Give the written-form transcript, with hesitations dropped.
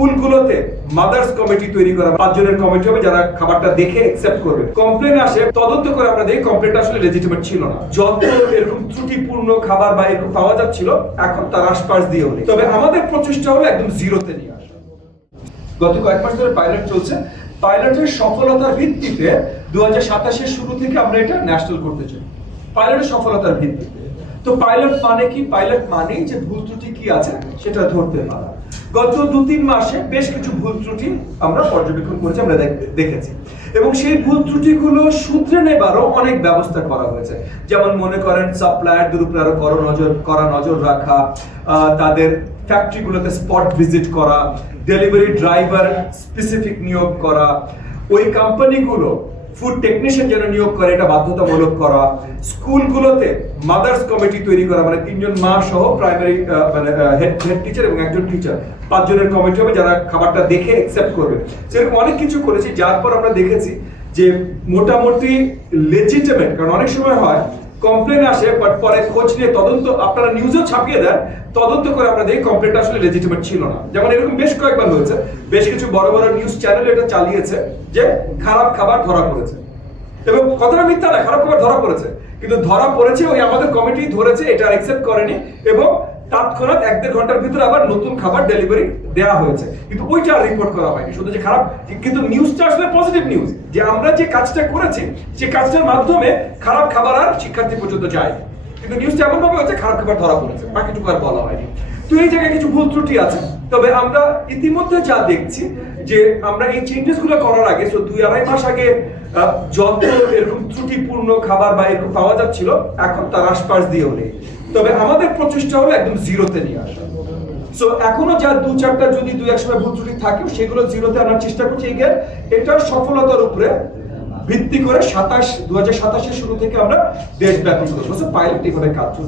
স্কুলগুলোতে mother's committee তৈরি করা, 5 জনের কমিটি হবে যারা খাবারটা দেখে অ্যাকসেপ্ট করবে। কমপ্লেন আসে, তদন্ত করে আমরা দেখি কমপ্লেনটা আসলে লেজিটিমেট ছিল না। যত এরকম ত্রুটিপূর্ণ খাবার বা এরকম পাওয়া যাচ্ছিল এখন তার আশপাশ দিয়েও নেই। তবে আমাদের প্রচেষ্টা হলো একদম জিরোতে নিয়ে আসা। গত কয়েক মাস ধরে পাইলট চলছে। পাইলটের সফলতার ভিত্তিতে 2027 এর শুরু থেকে আমরা এটা ন্যাশনাল করতে চাই, পাইলটের সফলতার ভিত্তিতে। তো পাইলট মানে কি? পাইলট মানেই যে ভুল ত্রুটি কি আছে সেটা ধরতে পারা। গত 2-3 মাসে বেশ কিছু ভুল ত্রুটি আমরা পর্যবেক্ষণ করেছি, আমরা দেখেছি, এবং সেই ভুল ত্রুটিগুলো শুধরে নেবারও অনেক ব্যবস্থা করা হয়েছে। যেমন মনে করেন সাপ্লায়ারদের উপর আরো কড়া নজর রাখা, তাদের ফ্যাক্টরিগুলোতে স্পট ভিজিট করা, ডেলিভারি ড্রাইভার স্পেসিফিক নিয়োগ করা, ওই কোম্পানিগুলো ফুড টেকনিশিয়ান যেন নিয়োগ করে এটা বাধ্যতামূলক করা, স্কুলগুলোতে মাদার্স কমিটি তৈরি করা, মানে 3 জন মা সহ প্রাইমারি মানে হেড টিচার এবং একজন টিচার, 5 জনের কমিটি হবে যারা খাবারটা দেখে অ্যাকসেপ্ট করবে। সেরকম অনেক কিছু করেছি, যার পর আমরা দেখেছি যে মোটামুটি লেজিটিমেট। কারণ অনেক সময় হয় কমপ্লেন আসে, বাট পরে খোঁজ নিয়ে তদন্ত, আপনারা নিউজেও ছাপিয়ে দেন, তদন্ত করে আমরা দেখি কমপ্লেনটা আসলে লেজিটিমেট ছিল না। যেমন এরকম বেশ কয়েকবার হয়েছে, বেশ কিছু বড় বড় নিউজ চ্যানেল এটা চালিয়েছে যে খারাপ খাবার ধরা পড়েছে, এবং কথাটা মিথ্যা না, খারাপ খাবার ধরা পড়েছে, কিন্তু ধরা পড়েছে ওই আমাদের কমিটি ধরেছে, এটা অ্যাকসেপ্ট করেনি, এবং তৎক্ষণাৎ 1-1.5 ঘন্টার ভিতরে আবার নতুন খাবার ডেলিভারি দেওয়া হয়েছে, কিন্তু ওইটা রিপোর্ট করা হয়নি। শুধু যে খারাপ, কিন্তু নিউজটা আসলে পজিটিভ নিউজ, যে আমরা যে কাজটা করেছি সেই কাজটার মাধ্যমে খারাপ খাবার আর শিক্ষার্থী পর্যন্ত যায়, কিন্তু নিউজটা এমন ভাবে হচ্ছে খারাপ খাবার ধরা পড়েছে, বাকিটুকু আর বলা হয়নি। তো এই জায়গায় কিছু ভুল ত্রুটি আছে। তবে আমরা ইতিমধ্যে যা দেখছি যে আমরা এই চেঞ্জেস গুলো করার আগে, 2-2.5 মাস আগে যত এরকম ত্রুটিপূর্ণ খাবার বা এরকম পাওয়া যাচ্ছিল এখন তার আশপাশ দিয়েও নেই। তবে আমাদের প্রচেষ্টা হলো একদম জিরোতে নিয়ে আসা। সো এখনো যা 2-4টা যদি 2-1 সময় ভুল ত্রুটি থাকে সেগুলো জিরোতে আনার চেষ্টা করছি। এটার সফলতার উপরে ভিত্তি করে 2027 এর শুরু থেকে আমরা দেশব্যাপী করবো। পাইলট এভাবে কাজ চলছে।